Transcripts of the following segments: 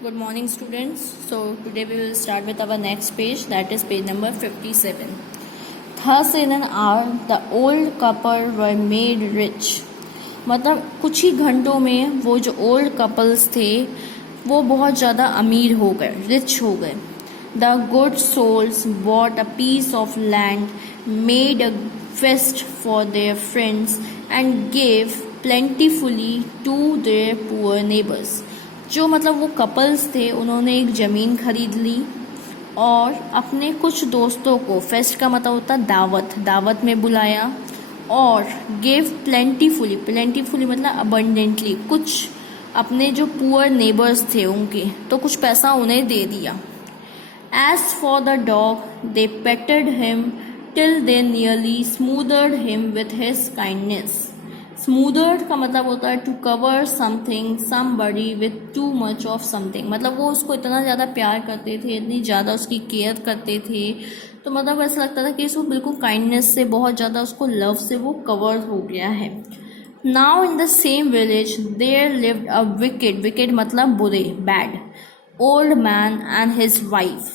Good morning, students. So today we will start with our next page, that is page number 57. Thus in an hour the old couple were made rich. मतलब कुछ ही घंटों में वो जो old couples थे वो बहुत ज़्यादा अमीर हो गए, रिच हो गए. The good souls bought a piece of land, made a feast for their friends, and gave plentifully to their poor neighbors. जो मतलब वो कपल्स थे उन्होंने एक ज़मीन खरीद ली और अपने कुछ दोस्तों को, फेस्ट का मतलब होता दावत में बुलाया और गिव प्लेंटीफुली मतलब अबंडेंटली, कुछ अपने जो पुअर नेबर्स थे उनके तो कुछ पैसा उन्हें दे दिया. As for the dog they petted him till they nearly smothered him with his kindness. Smothered का मतलब होता है to cover something somebody with too much of something. मतलब वो उसको इतना ज़्यादा प्यार करते थे, इतनी ज़्यादा उसकी केयर करते थे, तो मतलब ऐसा लगता था कि इसको बिल्कुल काइंडनेस से, बहुत ज़्यादा उसको लव से वो कवर हो गया है. Now in the same village there lived a wicked मतलब बुरे, bad, old man and his wife,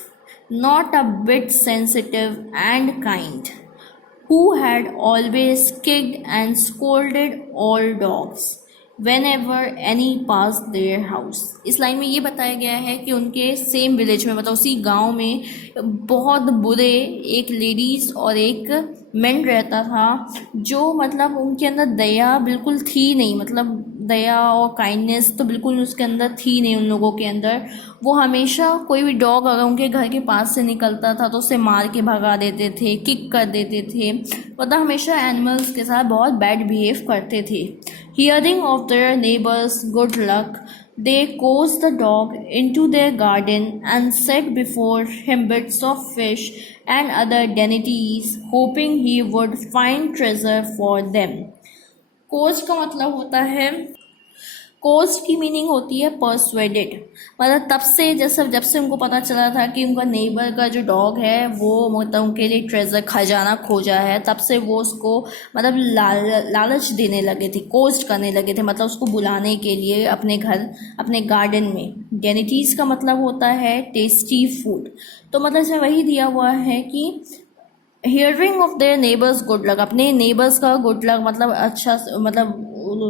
not a bit sensitive and kind, who had always kicked and scolded all dogs whenever any passed their house. इस line में ये बताया गया है कि उनके सेम विलेज में, मतलब उसी गांव में, बहुत बुरे एक लेडीज़ और एक मेन रहता था जो मतलब उनके अंदर दया बिल्कुल थी नहीं, मतलब दया और काइंडनेस तो बिल्कुल उसके अंदर थी नहीं उन लोगों के अंदर. वो हमेशा कोई भी डॉग अगर उनके घर के पास से निकलता था तो उसे मार के भगा देते थे, किक कर देते थे, मतलब हमेशा एनिमल्स के साथ बहुत बैड बिहेव करते थे. Hearing of their neighbours good luck they caused the dog into their garden and set before him bits of fish and other dainties, hoping he would find treasure for them. कोज का मतलब होता है, कोज की meaning होती है persuaded. मतलब तब से जब से उनको पता चला था कि उनका नेबर का जो डॉग है वो मतलब उनके लिए ट्रेजर, खजाना खोजा है, तब से वो उसको मतलब लालच देने लगे थे, कोस्ट करने लगे थे, मतलब उसको बुलाने के लिए अपने घर, अपने गार्डन में. डेनिटीज़ का मतलब होता है टेस्टी फूड. तो मतलब इसमें वही दिया हुआ है कि hearing of their neighbours good luck, अपने नेबर्स का गुड लक मतलब अच्छा, मतलब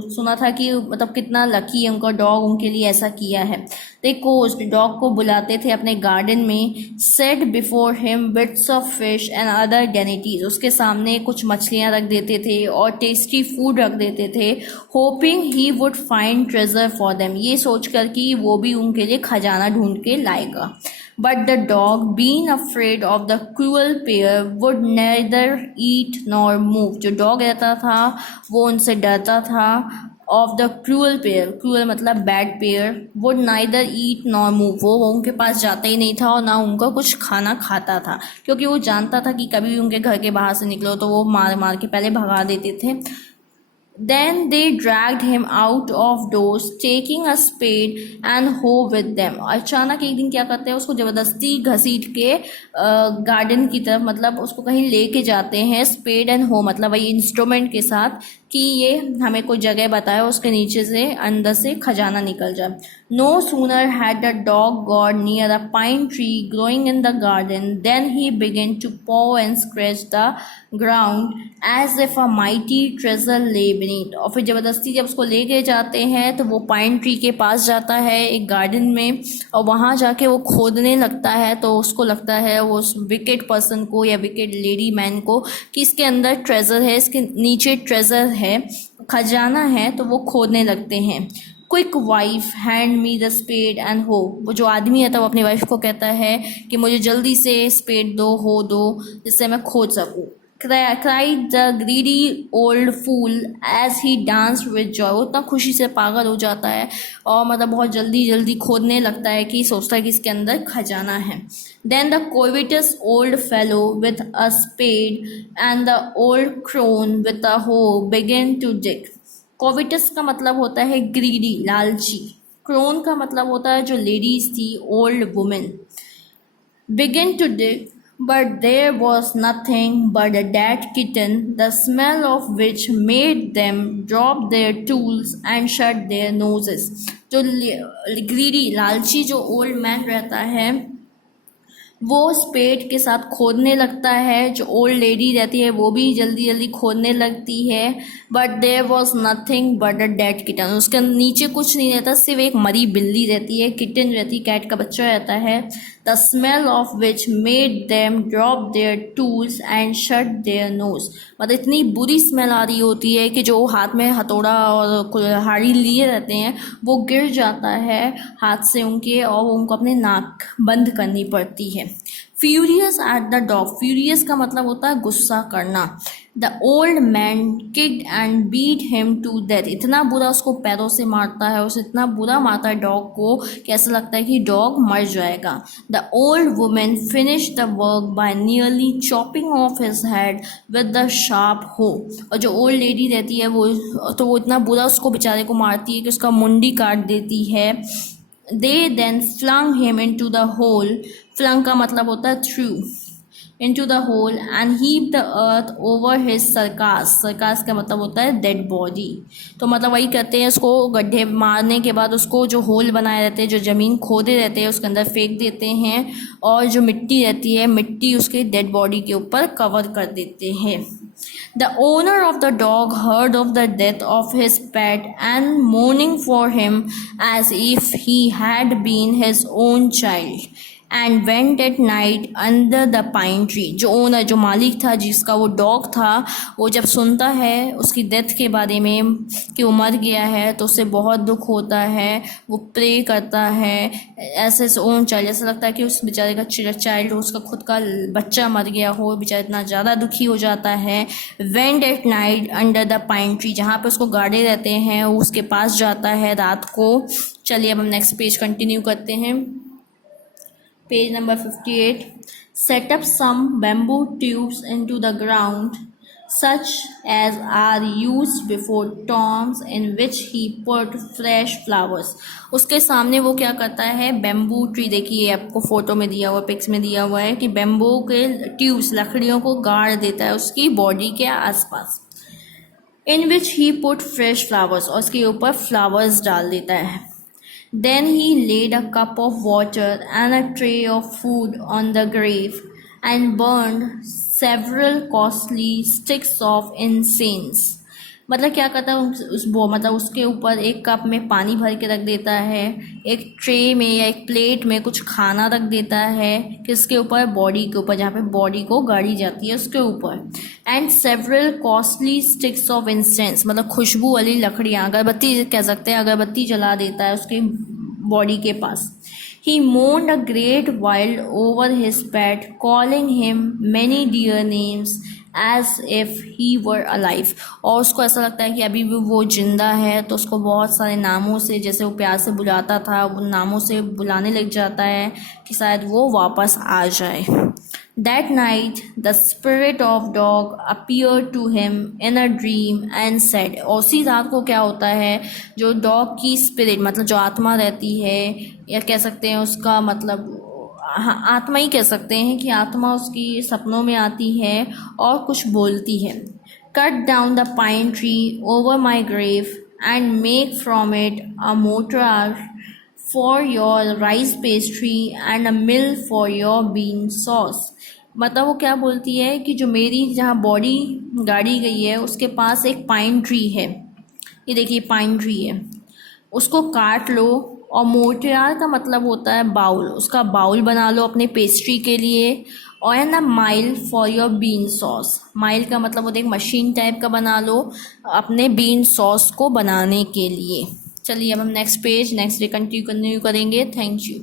सुना था कि मतलब कितना लकी है उनका डॉग, उनके लिए ऐसा किया है. दे कोस्ट, डॉग को बुलाते थे अपने गार्डन में. Set before him bits of fish and other dainties, उसके सामने कुछ मछलियाँ रख देते थे और टेस्टी फूड रख देते थे. Hopping he would find treasure for them, ये सोच कर कि वो भी उनके लिए खजाना ढूंढ के लाएगा. But the dog, being afraid of the cruel pair, would neither eat nor move. जो डॉग रहता था वो उनसे डरता था. Of the cruel pair, cruel मतलब bad pair, would neither eat nor move, वो उनके पास जाता ही नहीं था और ना उनका कुछ खाना खाता था, क्योंकि वो जानता था कि कभी भी उनके घर के बाहर से निकलो तो वो मार के पहले भगा देते थे. Then they dragged him out of doors, taking a spade and hoe with them. अचानक एक दिन क्या करते हैं, उसको ज़बरदस्ती घसीट के गार्डन की तरफ, मतलब उसको कहीं लेके जाते हैं, स्पेड एंड हो मतलब वही इंस्ट्रूमेंट के साथ, कि ये हमें कोई जगह बताए उसके नीचे से अंदर से खजाना निकल जाए. No sooner had the dog got near a pine tree growing in the garden than he began to paw and scratch the ground as if a mighty treasure lay beneath. और फिर ज़बरदस्ती जब उसको लेके जाते हैं तो वो पाइन ट्री के पास जाता है एक गार्डन में, और वहाँ जाके वो खोदने लगता है. तो उसको लगता है, वो उस विकेड पर्सन को या विकेड लेडी मैन को, कि इसके अंदर ट्रेजर है, इसके नीचे ट्रेजर है, खजाना है. तो वो खोदने लगते हैं. Quick wife hand me the spade and hoe, वो जो आदमी है तो वो अपनी वाइफ को कहता है कि मुझे जल्दी से स्पेड दो, हो दो, जिससे मैं खोद सकूँ. cried the greedy old fool as he danced with joy. वो इतना खुशी से पागल हो जाता है और मतलब बहुत जल्दी जल्दी खोदने लगता है कि सोचता है कि इसके अंदर खजाना है. Then the covetous old fellow with a spade and the old crone with a hoe began to dig. कोविटस का मतलब होता है ग्रीडी, लालची. क्रोन का मतलब होता है जो लेडीज थी, old women. Begin to dig But there was nothing but a dead kitten, the smell of which made them drop their tools and shut their noses. जो ग्रीडी लालची जो ओल्ड मैन रहता है वो स्पेड के साथ खोदने लगता है, जो ओल्ड लेडी रहती है वो भी जल्दी जल्दी खोदने लगती है. But there was nothing but a dead kitten. उसके नीचे कुछ नहीं रहता, सिर्फ एक मरी बिल्ली रहती है, किटन रहती है, कैट का बच्चा रहता है. The smell of which made them drop there tools and shut their nose. मतलब इतनी बुरी स्मेल आ रही होती है कि जो हाथ में हथौड़ा और हाड़ी लिए रहते हैं वो गिर जाता है हाथ से उनके, और उनको अपने नाक बंद करनी पड़ती है. Furious at the dog. Furious का मतलब होता है गुस्सा करना. The old man kicked and beat him to death. इतना बुरा उसको पैरों से मारता है, उसे इतना बुरा मारता है डॉग को कि ऐसा लगता है कि डॉग मर जाएगा. The old women finish the work by nearly chopping of his head with the sharp हो. और जो ओल्ड लेडी रहती है वो इतना बुरा उसको बेचारे को मारती है कि उसका मुंडी काट देती है. They then flung him into the hole. Flung का मतलब होता है threw. Into the hole and heaped the earth over his carcass. Carcass का मतलब होता है dead body. तो मतलब वही कहते हैं, उसको गड्ढे मारने के बाद उसको जो होल बनाए रहते हैं, जो ज़मीन खोदे रहते हैं उसके अंदर फेंक देते हैं, और जो मिट्टी रहती है मिट्टी उसके डेड बॉडी के ऊपर कवर कर देते हैं. The owner of the dog heard of the death of his pet and mourning for him as if he had been his own child and went at night under the pine tree. जो owner, जो मालिक था, जिसका वो dog था, वो जब सुनता है उसकी डेथ के बारे में कि वो मर गया है तो उसे बहुत दुख होता है. वो प्रे करता है ऐसे ओन चाइल्ड, ऐसा लगता है कि उस बेचारे का चाइल्ड हो, उसका खुद का बच्चा मर गया हो, बेचारा इतना ज़्यादा दुखी हो जाता है. Went at night under the pine tree. जहाँ पे उसको गाड़े रहते हैं उसके पास जाता है रात को. चलिए अब हम नेक्स्ट पेज कंटिन्यू करते हैं. Page number 58. Set up some bamboo tubes into the ground, such as are used before tombs, in which he put fresh flowers. उसके सामने वो क्या करता है, बेम्बू ट्री, देखिए आपको फोटो में दिया हुआ, पिक्स में दिया हुआ है कि बेम्बू के ट्यूब्स, लकड़ियों को गाड़ देता है उसकी बॉडी के आसपास. In which he put fresh flowers, और उसके ऊपर फ्लावर्स डाल देता है. Then he laid a cup of water and a tray of food on the grave and burned several costly sticks of incense. मतलब क्या करता है मतलब उसके ऊपर एक कप में पानी भर के रख देता है, एक ट्रे में या एक प्लेट में कुछ खाना रख देता है किसके ऊपर, बॉडी के ऊपर, जहाँ पे बॉडी को गाड़ी जाती है उसके ऊपर. And several costly sticks of incense, मतलब खुशबू वाली लकड़ियाँ, अगरबत्ती कह सकते हैं, अगरबत्ती जला देता है उसके बॉडी के पास. He mourned a great while over his pet, calling him many dear names as if he were alive. और उसको ऐसा लगता है कि अभी भी वो जिंदा है, तो उसको बहुत सारे नामों से, जैसे वो प्यार से बुलाता था, उन नामों से बुलाने लग जाता है कि शायद वो वापस आ जाए. That night the spirit of dog appeared to him in a dream and said. और उसी रात को क्या होता है, जो डॉग की स्पिरिट, मतलब जो आत्मा रहती है, या कह सकते हैं उसका मतलब आत्मा ही कह सकते हैं कि आत्मा उसकी सपनों में आती है और कुछ बोलती है. Cut down the pine tree over my grave and make from it a mortar for your rice pastry and a mill for your bean sauce. मतलब वो क्या बोलती है कि जो मेरी जहाँ बॉडी गाड़ी गई है उसके पास एक पाइन ट्री है, ये देखिए पाइन ट्री है, उसको काट लो, और मोर्टार का मतलब होता है बाउल, उसका बाउल बना लो अपने पेस्ट्री के लिए. और and a mile for your bean sauce. Mile का मतलब होता है एक मशीन टाइप का बना लो अपने बीन सॉस को बनाने के लिए. चलिए अब हम next page next day continue करेंगे. Thank you.